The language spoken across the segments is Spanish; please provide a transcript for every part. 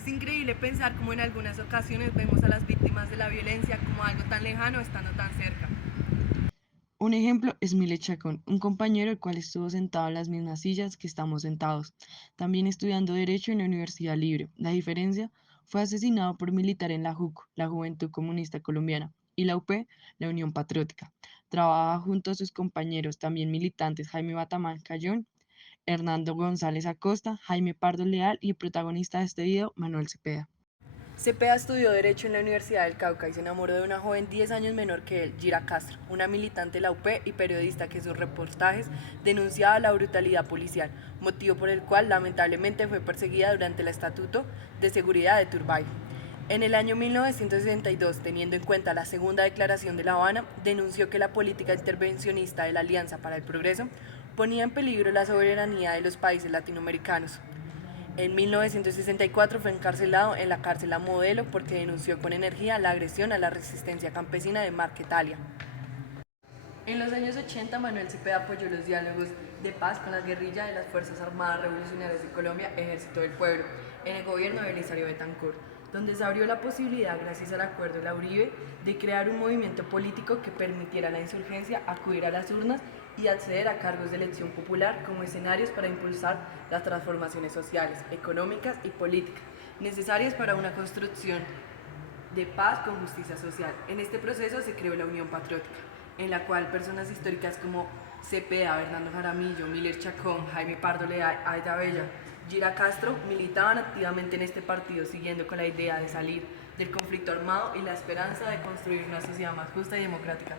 Es increíble pensar cómo en algunas ocasiones vemos a las víctimas de la violencia como algo tan lejano estando tan cerca. Un ejemplo es Mile Chacón, un compañero el cual estuvo sentado en las mismas sillas que estamos sentados, también estudiando Derecho en la Universidad Libre. La diferencia fue asesinado por militar en la JUCO, la Juventud Comunista Colombiana, y la UP, la Unión Patriótica. Trabaja junto a sus compañeros, también militantes Jaime Batamán Cayón, Hernando González Acosta, Jaime Pardo Leal y el protagonista de este video, Manuel Cepeda. Cepeda estudió Derecho en la Universidad del Cauca y se enamoró de una joven 10 años menor que él, Gira Castro, una militante de la UP y periodista que en sus reportajes denunciaba la brutalidad policial, motivo por el cual lamentablemente fue perseguida durante el Estatuto de Seguridad de Turbay. En el año 1962, teniendo en cuenta la Segunda Declaración de La Habana, denunció que la política intervencionista de la Alianza para el Progreso ponía en peligro la soberanía de los países latinoamericanos. En 1964 fue encarcelado en la cárcel a Modelo porque denunció con energía la agresión a la resistencia campesina de Marquetalia. En los años 80, Manuel Cepeda apoyó los diálogos de paz con la guerrilla de las Fuerzas Armadas Revolucionarias de Colombia, Ejército del Pueblo, en el gobierno de Belisario Betancourt, donde se abrió la posibilidad, gracias al acuerdo de la Uribe, de crear un movimiento político que permitiera a la insurgencia acudir a las urnas y acceder a cargos de elección popular como escenarios para impulsar las transformaciones sociales, económicas y políticas necesarias para una construcción de paz con justicia social. En este proceso se creó la Unión Patriótica, en la cual personas históricas como Cepeda, Bernardo Jaramillo, Miller Chacón, Jaime Pardo Leal, Aida Bella, Gira Castro militaban activamente en este partido, siguiendo con la idea de salir del conflicto armado y la esperanza de construir una sociedad más justa y democrática.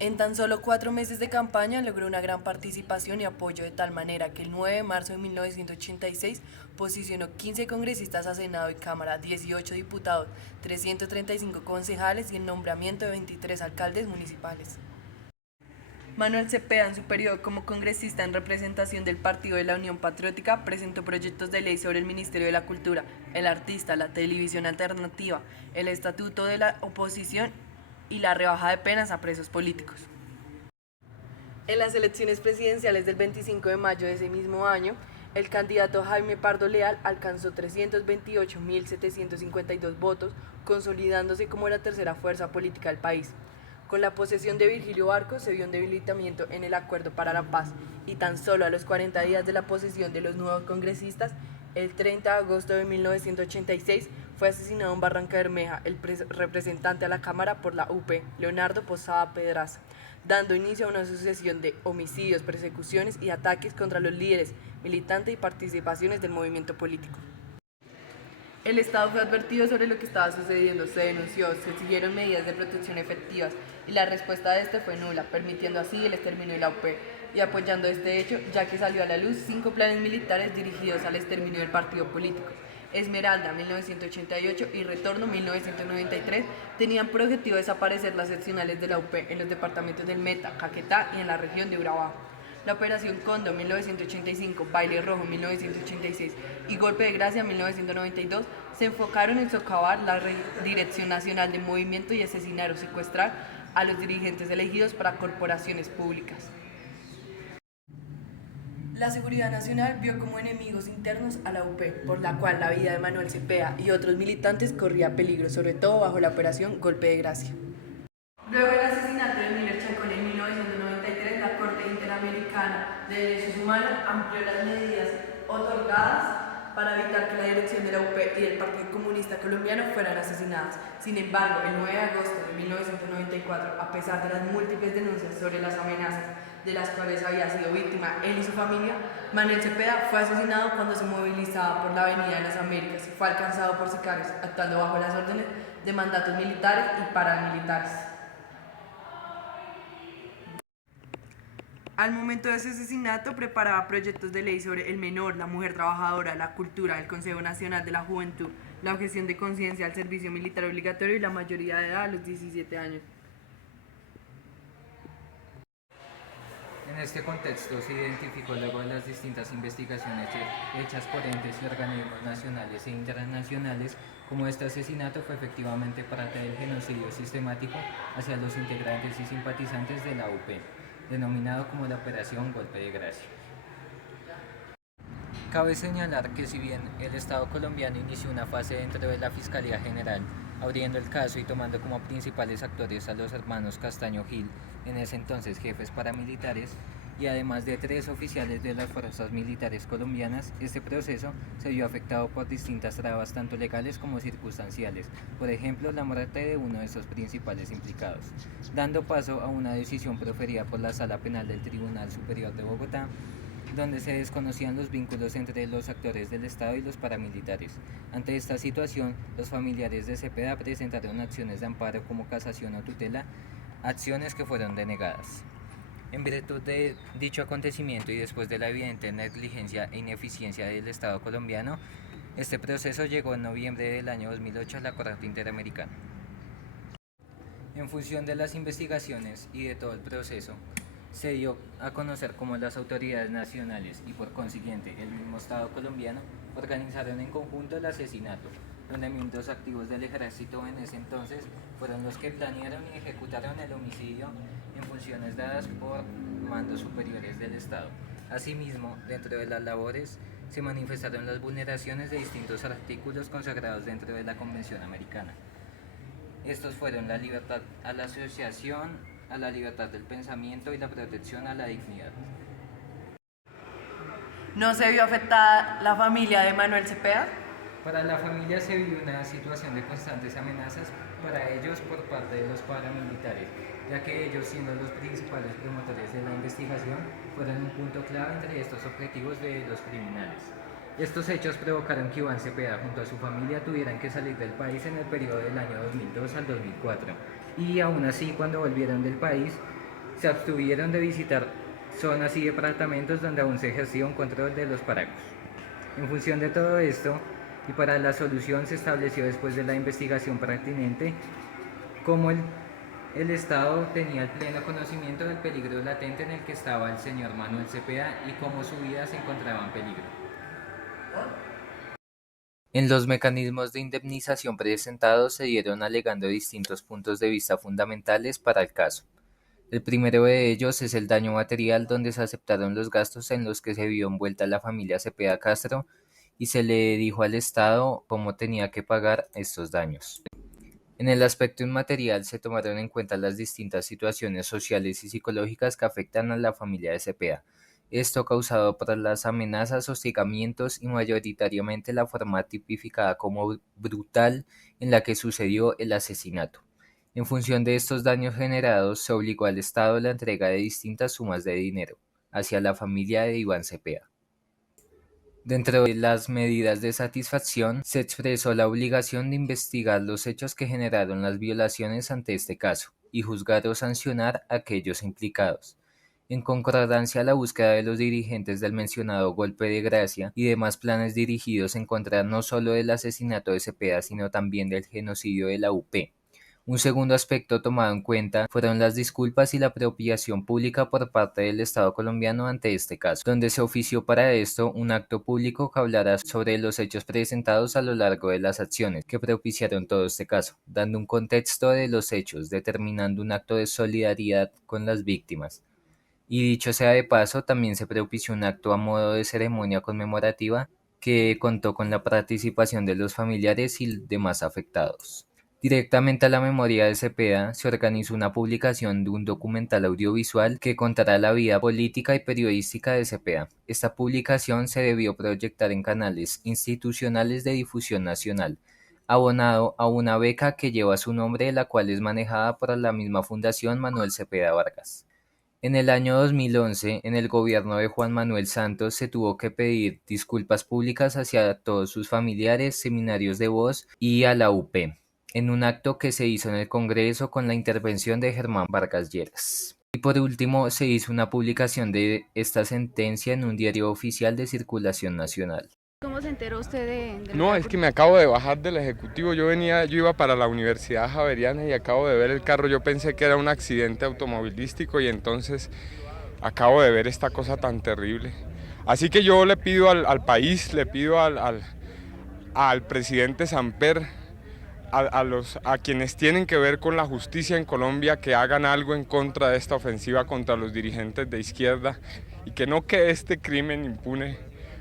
En tan solo 4 meses de campaña logró una gran participación y apoyo de tal manera que el 9 de marzo de 1986 posicionó 15 congresistas a Senado y Cámara, 18 diputados, 335 concejales y el nombramiento de 23 alcaldes municipales. Manuel Cepeda, en su periodo como congresista en representación del Partido de la Unión Patriótica, presentó proyectos de ley sobre el Ministerio de la Cultura, el artista, la televisión alternativa, el estatuto de la oposición y la rebaja de penas a presos políticos. En las elecciones presidenciales del 25 de mayo de ese mismo año, el candidato Jaime Pardo Leal alcanzó 328.752 votos, consolidándose como la tercera fuerza política del país. Con la posesión de Virgilio Barco se vio un debilitamiento en el Acuerdo para la Paz y tan solo a los 40 días de la posesión de los nuevos congresistas, el 30 de agosto de 1986 fue asesinado en Barranca Bermeja el representante a la Cámara por la UP, Leonardo Posada Pedraza, dando inicio a una sucesión de homicidios, persecuciones y ataques contra los líderes, militantes y participaciones del movimiento político. El Estado fue advertido sobre lo que estaba sucediendo, se denunció, se exigieron medidas de protección efectivas y la respuesta de este fue nula, permitiendo así el exterminio de la UP y apoyando este hecho, ya que salió a la luz 5 planes militares dirigidos al exterminio del partido político. Esmeralda 1988 y Retorno 1993 tenían por objetivo desaparecer las seccionales de la UP en los departamentos del Meta, Caquetá y en la región de Urabá. La Operación Cóndor 1985, Baile Rojo 1986 y Golpe de Gracia 1992 se enfocaron en socavar la Dirección Nacional de Movimiento y asesinar o secuestrar a los dirigentes elegidos para corporaciones públicas. La Seguridad Nacional vio como enemigos internos a la UP, por la cual la vida de Manuel Cepeda y otros militantes corría peligro, sobre todo bajo la operación Golpe de Gracia. Luego del asesinato de Miller Chacón en 1993, la Corte Interamericana de Derechos Humanos amplió las medidas otorgadas para evitar que la dirección de la UP y del Partido Comunista Colombiano fueran asesinadas. Sin embargo, el 9 de agosto de 1994, a pesar de las múltiples denuncias sobre las amenazas de las cuales había sido víctima él y su familia, Manuel Cepeda fue asesinado cuando se movilizaba por la Avenida de las Américas y fue alcanzado por sicarios, actuando bajo las órdenes de mandatos militares y paramilitares. Al momento de su asesinato preparaba proyectos de ley sobre el menor, la mujer trabajadora, la cultura, el Consejo Nacional de la Juventud, la objeción de conciencia, el servicio militar obligatorio y la mayoría de edad a los 17 años. En este contexto se identificó luego de las distintas investigaciones hechas por entes y organismos nacionales e internacionales como este asesinato fue efectivamente parte del genocidio sistemático hacia los integrantes y simpatizantes de la UP, denominado como la Operación Golpe de Gracia. Cabe señalar que si bien el Estado colombiano inició una fase dentro de la Fiscalía General, abriendo el caso y tomando como principales actores a los hermanos Castaño Gil, en ese entonces jefes paramilitares, y además de 3 oficiales de las fuerzas militares colombianas, este proceso se vio afectado por distintas trabas tanto legales como circunstanciales, por ejemplo la muerte de uno de sus principales implicados, dando paso a una decisión proferida por la Sala Penal del Tribunal Superior de Bogotá, donde se desconocían los vínculos entre los actores del Estado y los paramilitares. Ante esta situación, los familiares de Cepeda presentaron acciones de amparo como casación o tutela, acciones que fueron denegadas. En virtud de dicho acontecimiento y después de la evidente negligencia e ineficiencia del Estado colombiano, este proceso llegó en noviembre del año 2008 a la Corte Interamericana. En función de las investigaciones y de todo el proceso, se dio a conocer cómo las autoridades nacionales y por consiguiente el mismo Estado colombiano organizaron en conjunto el asesinato, donde miembros activos del ejército en ese entonces fueron los que planearon y ejecutaron el homicidio en funciones dadas por mandos superiores del Estado. Asimismo, dentro de las labores se manifestaron las vulneraciones de distintos artículos consagrados dentro de la Convención Americana. Estos fueron la libertad a la asociación, a la libertad del pensamiento y la protección a la dignidad. ¿No se vio afectada la familia de Manuel Cepeda? Para la familia se vivió una situación de constantes amenazas para ellos por parte de los paramilitares, ya que ellos, siendo los principales promotores de la investigación, fueron un punto clave entre estos objetivos de los criminales. Estos hechos provocaron que Iván Cepeda junto a su familia tuvieran que salir del país en el periodo del año 2002 al 2004, y aún así cuando volvieron del país se abstuvieron de visitar zonas y departamentos donde aún se ejercía un control de los paracos. En función de todo esto, y para la solución se estableció después de la investigación pertinente cómo el Estado tenía el pleno conocimiento del peligro latente en el que estaba el señor Manuel Cepeda y cómo su vida se encontraba en peligro. En los mecanismos de indemnización presentados se dieron alegando distintos puntos de vista fundamentales para el caso. El primero de ellos es el daño material, donde se aceptaron los gastos en los que se vio envuelta la familia Cepeda Castro y se le dijo al Estado cómo tenía que pagar estos daños. En el aspecto inmaterial se tomaron en cuenta las distintas situaciones sociales y psicológicas que afectan a la familia de Cepeda. Esto causado por las amenazas, hostigamientos y mayoritariamente la forma tipificada como brutal en la que sucedió el asesinato. En función de estos daños generados, se obligó al Estado la entrega de distintas sumas de dinero hacia la familia de Iván Cepeda. Dentro de las medidas de satisfacción, se expresó la obligación de investigar los hechos que generaron las violaciones ante este caso y juzgar o sancionar a aquellos implicados. En concordancia a la búsqueda de los dirigentes del mencionado golpe de gracia y demás planes dirigidos en contra no solo del asesinato de Cepeda, sino también del genocidio de la UP. Un segundo aspecto tomado en cuenta fueron las disculpas y la apropiación pública por parte del Estado colombiano ante este caso, donde se ofició para esto un acto público que hablará sobre los hechos presentados a lo largo de las acciones que propiciaron todo este caso, dando un contexto de los hechos, determinando un acto de solidaridad con las víctimas. Y dicho sea de paso, también se propició un acto a modo de ceremonia conmemorativa que contó con la participación de los familiares y demás afectados. Directamente a la memoria de Cepeda se organizó una publicación de un documental audiovisual que contará la vida política y periodística de Cepeda. Esta publicación se debió proyectar en canales institucionales de difusión nacional, abonado a una beca que lleva su nombre, la cual es manejada por la misma Fundación Manuel Cepeda Vargas. En el año 2011, en el gobierno de Juan Manuel Santos se tuvo que pedir disculpas públicas hacia todos sus familiares, seminarios de voz y a la UP, en un acto que se hizo en el Congreso con la intervención de Germán Vargas Lleras. Y por último, se hizo una publicación de esta sentencia en un diario oficial de circulación nacional. ¿Cómo se enteró usted de No, es que me acabo de bajar del ejecutivo, yo iba para la Universidad Javeriana y acabo de ver el carro, yo pensé que era un accidente automovilístico y entonces acabo de ver esta cosa tan terrible. Así que yo le pido al país, le pido al presidente Samper, a quienes tienen que ver con la justicia en Colombia, que hagan algo en contra de esta ofensiva contra los dirigentes de izquierda y que no quede este crimen impune,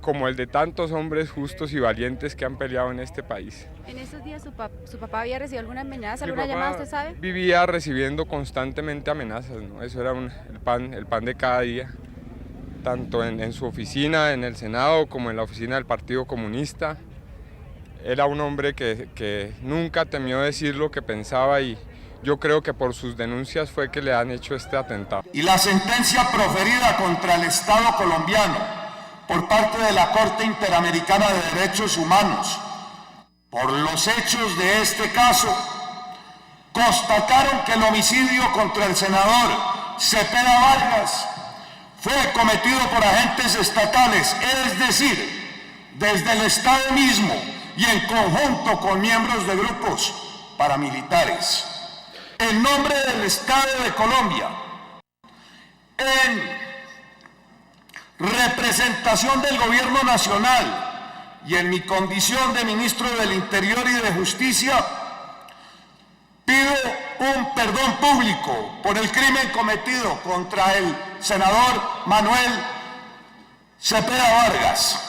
como el de tantos hombres justos y valientes que han peleado en este país. En estos días su papá había recibido alguna amenaza, Mi alguna papá llamada, ¿usted sabe? vivía recibiendo constantemente amenazas, ¿no? Eso era el pan de cada día, tanto en su oficina, en el Senado, como en la oficina del Partido Comunista. Era un hombre que nunca temió decir lo que pensaba y yo creo que por sus denuncias fue que le han hecho este atentado. Y la sentencia proferida contra el Estado colombiano por parte de la Corte Interamericana de Derechos Humanos por los hechos de este caso constataron que el homicidio contra el senador Cepeda Vargas fue cometido por agentes estatales, es decir, desde el Estado mismo y en conjunto con miembros de grupos paramilitares. En nombre del Estado de Colombia, en representación del Gobierno Nacional y en mi condición de Ministro del Interior y de Justicia, pido un perdón público por el crimen cometido contra el senador Manuel Cepeda Vargas.